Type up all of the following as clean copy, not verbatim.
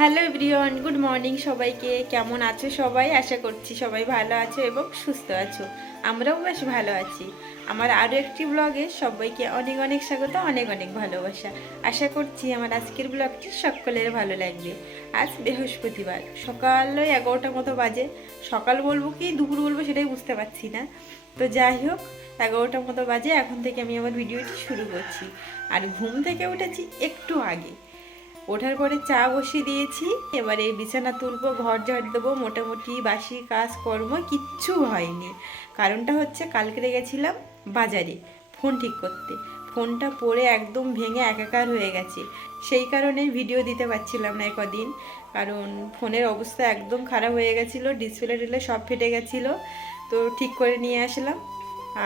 Hello everyone, good morning সবাইকে। কেমন আছো সবাই? আশা করছি সবাই ভালো আছো এবং সুস্থ আছো। আমরাও বেশ ভালো আছি। আমার আরও একটি ব্লগে সবাইকে অনেক অনেক স্বাগত, অনেক অনেক ভালোবাসা। আশা করছি আমার আজকের ব্লগটি সকলের ভালো লাগবে। আজ বৃহস্পতিবার, সকাল 11টার মতো বাজে। সকাল বলবো কি দুপুর বলবো সেটাই বুঝতে পারছি না। তো যাই হোক, 11টার মতো বাজে। এখন থেকে আমি আমার ভিডিওটি শুরু করছি। আর ঘুম থেকে উঠেছি একটু আগে। ওঠার পরে চা বসিয়ে দিয়েছি। এবারে বিছানা তুলবো, ঘর ঝাড় দেবো। মোটামুটি বাসি কাজকর্ম কিচ্ছু হয়নি। কারণটা হচ্ছে কালকে গেছিলাম বাজারে ফোন ঠিক করতে। ফোনটা পড়ে একদম ভেঙে একাকার হয়ে গেছে। সেই কারণে ভিডিও দিতে পারছিলাম না কদিন। কারণ ফোনের অবস্থা একদম খারাপ হয়ে গেছিলো, ডিসপ্লে টিসপ্লে সব ফেটে গেছিলো। তো ঠিক করে নিয়ে আসলাম।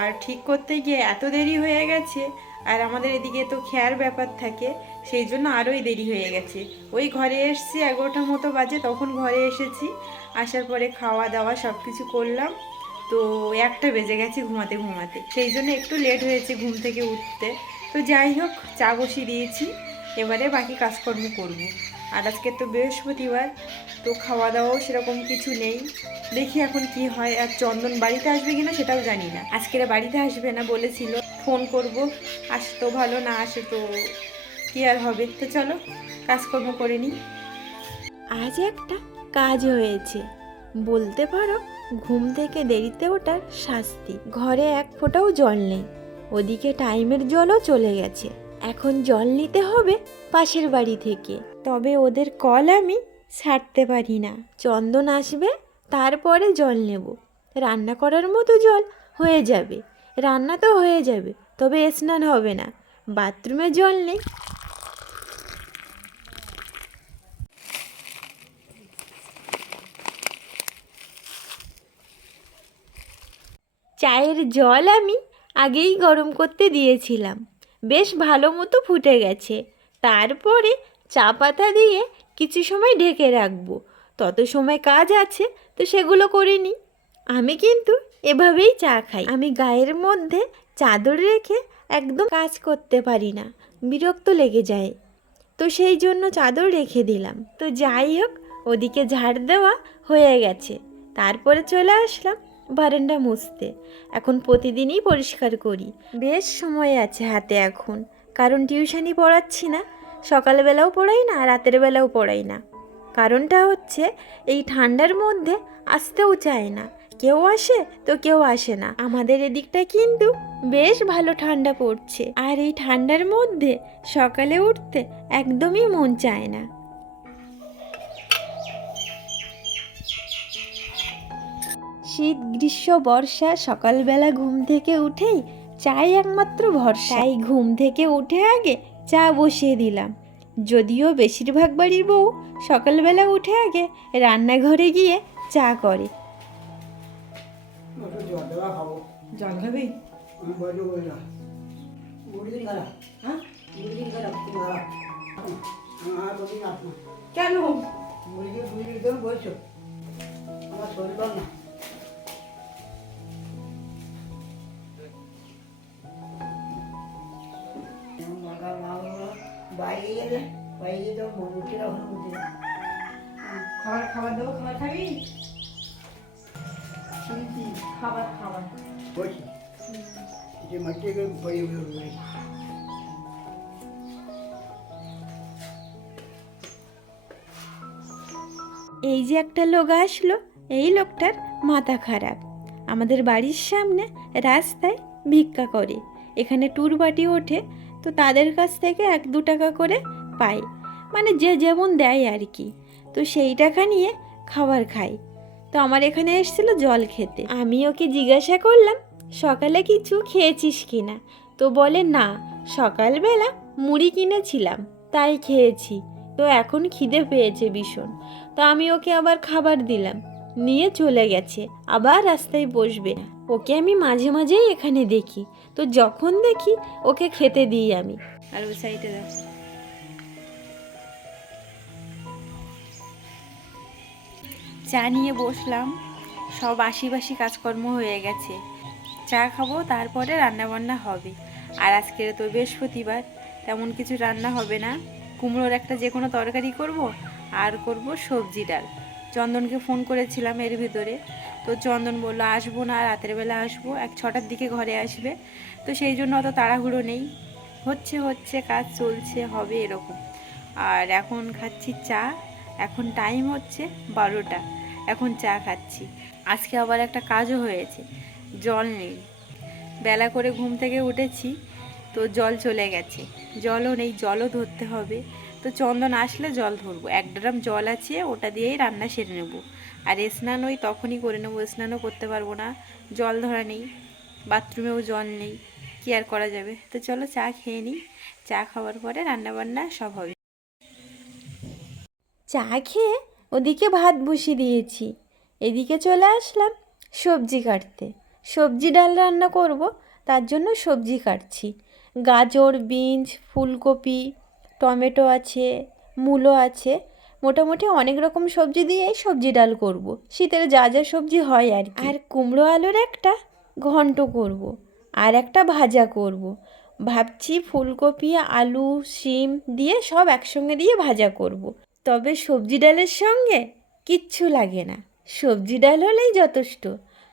আর ঠিক করতে গিয়ে এত দেরি হয়ে গেছে। আর আমাদের এদিকে তো খেয়ার ব্যাপার থাকে, সেই জন্য আরোই দেরি হয়ে গেছে। ওই ঘরে এসেছি 11টার মতো বাজে, তখন ঘরে এসেছি। আসার পরে খাওয়া দাওয়া সব কিছু করলাম। তো 1টা বেজে গেছে ঘুমাতে ঘুমাতে, সেই জন্য একটু লেট হয়েছে ঘুম থেকে উঠতে। তো যাই হোক, চা বসিয়ে দিয়েছি। এবারে বাকি কাজকর্ম করব। আর আজকে তো বৃহস্পতিবার, তো খাওয়া দাওয়াও সেরকম কিছু নেই। দেখি এখন কি হয়। আর চন্দন বাড়িতে আসবে কিনা সেটাও জানি না। আজকের বাড়িতে আসবে না বলেছিল, ফোন করব। আসে তো ভালো, না আসে তো কি আর হবে। তো চলো কাজকর্ম করে নিই। আজ একটা কাজ হয়েছে, বলতে পারো ঘুম থেকে দেরিতে ওঠার শাস্তি। ঘরে এক ফোঁটাও জল নেই, ওদিকে টাইমের জলও চলে গেছে। এখন জল নিতে হবে পাশের বাড়ি থেকে। তবে ওদের কল আমি ছাড়তে পারি না। চন্দন আসবে, তারপরে জল নেব। রান্না করার মতো জল হয়ে যাবে, রান্না তো হয়ে যাবে, তবে স্নান হবে না। বাথরুমে জল নেই। চায়ের জল আমি আগেই গরম করতে দিয়েছিলাম, বেশ ভালো মতো ফুটে গেছে। তারপরে চা পাতা দিয়ে কিছু সময় ঢেকে রাখবো। তত সময় কাজ আছে, তো সেগুলো করে নিই। আমি কিন্তু এভাবেই চা খাই। আমি গায়ের মধ্যে চাদর রেখে একদম কাজ করতে পারি না, বিরক্ত লেগে যায়। তো সেই জন্য চাদর রেখে দিলাম। তো যাই হোক, ওদিকে ঝাড় দেওয়া হয়ে গেছে। তারপরে চলে আসলাম বারান্দা মুছতে। এখন প্রতিদিনই পরিষ্কার করি। বেশ সময় আছে হাতে এখন, কারণ টিউশনি পড়াচ্ছি না। সকালবেলাও পড়াই না, রাতের বেলাও পড়াই না। কারণটা হচ্ছে এই ঠান্ডার মধ্যে আসতেও চায় না। কেউ আসে তো কেউ আসে না। আমাদের এদিকটা কিন্তু বেশ ভালো ঠান্ডা পড়ছে। আর এই ঠান্ডার মধ্যে সকালে উঠতে একদমই মন চায় না। শীত গ্রীষ্ম বর্ষা সকালবেলা ঘুম থেকে উঠেই চাই একমাত্র ভরসা। তাই ঘুম থেকে উঠে আগে চা বসিয়ে দিলাম। যদিও বেশিরভাগ বাড়ির বউ সকালবেলা উঠে আগে রান্নাঘরে গিয়ে চা করে। জল খাবি? কেন? বাইরে গেলে বাইরে তো মুরগিরা খাবার খাবার দেবো, খাবার খাবি? খাবার খাবার এই যে একটা লোক আসলো, এই লোকটার মাথা খারাপ। আমাদের বাড়ির সামনে রাস্তায় ভিক্ষা করে। এখানে টুর বাটি ওঠে, তো তাদের কাছ থেকে 1-2 টাকা করে পায়, মানে যে যেমন দেয় আর কি। তো সেই টাকা নিয়ে খাবার খায়। তো আমার এখানে এসেছিল জল খেতে। আমি ওকে জিজ্ঞাসা করলাম সকালে কিছু খেয়েছিস কি না। তো বলে না, সকালবেলা মুড়ি কিনেছিলাম তাই খেয়েছি। তো এখন খিদে পেয়েছে ভীষণ। তো আমি ওকে আবার খাবার দিলাম, নিয়ে চলে গেছে। আবার রাস্তায় বসবে। ওকে আমি মাঝে মাঝেই এখানে দেখি। তো যখন দেখি ওকে খেতে দিই আমি। আর ওই সাইডে দেখ, চা নিয়ে বসলাম। সব আশিবাসি কাজকর্ম হয়ে গেছে। চা খাবো, তারপরে রান্নাবান্না হবে। আর আজকে তো বৃহস্পতিবার, তেমন কিছু রান্না হবে না। কুমড়োর একটা যে কোনো তরকারি করব, আর করব সবজি ডাল। চন্দনকে ফোন করেছিলাম এর ভিতরে, তো চন্দন বললো আসবো না, রাতের বেলা আসবো, 6টার দিকে ঘরে আসবে। তো সেই জন্য অত তাড়াহুড়ো নেই, হচ্ছে কাজ চলছে, হবে এরকম। আর এখন খাচ্ছি চা। এখন টাইম হচ্ছে 12টা, এখন চা খাচ্ছি। আজকে আবার একটা কাজও হয়েছে, জল নেই। বেলা করে ঘুম থেকে উঠেছি, তো জল চলে গেছে, জলও নেই, জলও ধরতে হবে। তো চন্দন আসলে জল ধরবো, 1 ড্রাম জল আছে, ওটা দিয়েই রান্না সেরে নেবো। আর স্নান ওই তখনই করে নেবো, স্নানও করতে পারবো না, জল ধরা নেই, বাথরুমেও জল নেই, কি আর করা যাবে। তো চলো চা খেয়ে নিই, চা খাওয়ার পরে রান্নাবান্না সব হবে। চা খেয়ে ওদিকে ভাত বসিয়ে দিয়েছি, এদিকে চলে আসলাম সবজি কাটতে। সবজি ডাল রান্না করব, তার জন্য সবজি কাটছি। গাজর, বিনস, ফুলকপি, টমেটো আছে, মূলো আছে, মোটামুটি অনেক রকম সবজি দিয়েই সবজি ডাল করব। শীতের যা যা সবজি হয় আর কি। আর কুমড়ো আলুর একটা ঘন্ট করব, আর একটা ভাজা করব। ভাবছি ফুলকপি, আলু, শিম দিয়ে সব একসঙ্গে দিয়ে ভাজা করব। তবে সবজি ডালের সঙ্গে কিচ্ছু লাগে না, সবজি ডাল হলেই যথেষ্ট।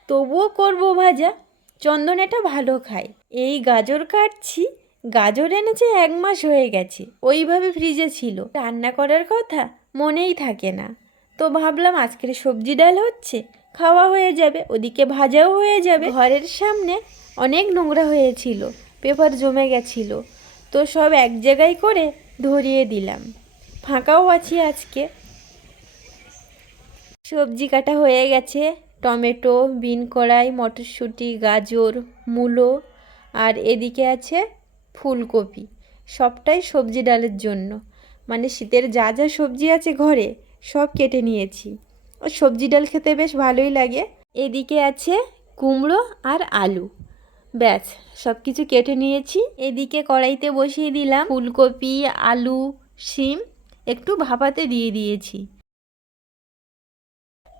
তবুও করব ভাজা, চন্দন এটা ভালো খায়। এই গাজর কাটছি, গাজর এনেছে 1 মাস হয়ে গেছে, ওইভাবে ফ্রিজে ছিল, রান্না করার কথা মনেই থাকে না। তো ভাবলাম আজকের সবজি ডাল হচ্ছে, খাওয়া হয়ে যাবে, ওদিকে ভাজাও হয়ে যাবে। ঘরের সামনে অনেক নোংরা হয়েছিল, পেপার জমে গেছিল, তো সব এক জায়গায় করে ধরিয়ে দিলাম। ফাঁকাও আছি আজকে। সবজি কাটা হয়ে গেছে, টমেটো, বিন কড়াই, মটরশুঁটি, গাজর, মূলো, আর এদিকে আছে ফুলকপি। সবটাই সবজি ডালের জন্য, মানে শীতের যা যা সবজি আছে ঘরে সব কেটে নিয়েছি। আর সবজি ডাল খেতে বেশ ভালোই লাগে। এদিকে আছে কুমড়ো আর আলু, ব্যাস সব কিছু কেটে নিয়েছি। এদিকে কড়াইতে বসিয়ে দিলাম ফুলকপি, আলু, শিম একটু ভাপাতে দিয়ে দিয়েছি।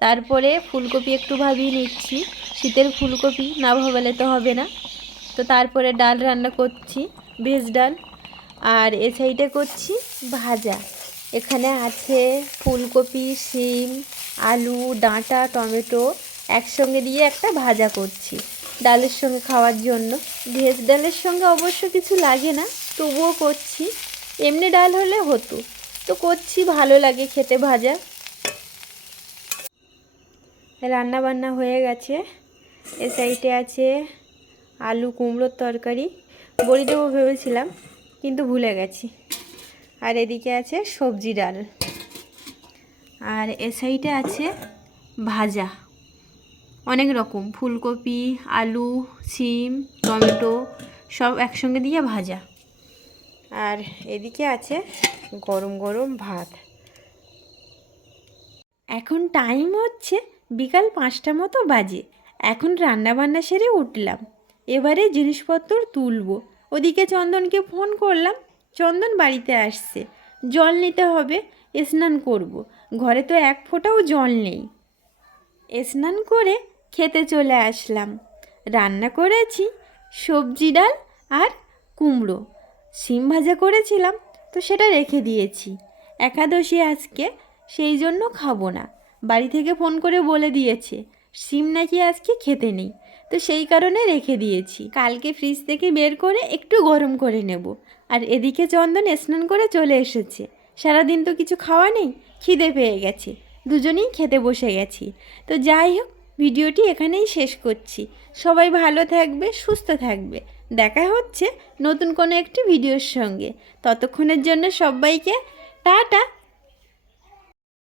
তারপরে ফুলকপি একটু ভাবিয়ে নিচ্ছি, শীতের ফুলকপি না ভাবালে তো হবে না। তো তারপরে ডাল রান্না করছি, ভেজ ডাল। আর এ সাইডে করছি ভাজা। এখানে আছে ফুলকপি, শিম, আলু, ডাঁটা, টমেটো একসঙ্গে দিয়ে একটা ভাজা করছি ডালের সঙ্গে খাওয়ার জন্য। ভেজ ডালের সঙ্গে অবশ্য কিছু লাগে না, তবুও করছি, এমনি ডাল হলে হতো, তো করছি, ভালো লাগে খেতে ভাজা। রান্না বান্না হয়ে গেছে। এ সাইডে আছে আলু কুমড়োর তরকারি, বড়ি দেবো ভেবেছিলাম কিন্তু ভুলে গেছি। আর এদিকে আছে সবজি ডাল। আর এ সাইডে আছে ভাজা, অনেক রকম ফুলকপি, আলু, শিম, টমেটো সব একসঙ্গে দিয়ে ভাজা। আর এদিকে আছে গরম গরম ভাত। এখন টাইম হচ্ছে বিকাল 5টা মতো বাজে। এখন রান্নাবান্না সেরে উঠলাম, এবারে জিনিসপত্র তুলবো। ওদিকে চন্দনকে ফোন করলাম, চন্দন বাড়িতে আসছে, জল নিতে হবে, স্নান করব। ঘরে তো 1 ফোঁটাও জল নেই। স্নান করে খেতে চলে আসলাম। রান্না করেছি সবজি ডাল আর কুমড়ো, শিম ভাজা করেছিলাম, তো সেটা রেখে দিয়েছি। একাদশী আজকে, সেই জন্য খাবো না। বাড়ি থেকে ফোন করে বলে দিয়েছে শিম নাকি আজকে খেতে নেই, তো সেই কারণে রেখে দিয়েছি। কালকে ফ্রিজ থেকে বের করে একটু গরম করে নেব। আর এদিকে চন্দন স্নান করে চলে এসেছে, সারাদিন তো কিছু খাওয়া নেই, খিদে পেয়ে গেছে, দুজনেই খেতে বসে গেছি। তো যাই হোক, ভিডিওটি এখানেই শেষ করছি। সবাই ভালো থাকবে, সুস্থ থাকবে। দেখা হচ্ছে নতুন কোনো একটি ভিডিওর সঙ্গে। ততক্ষণের জন্য সবাইকে টাটা।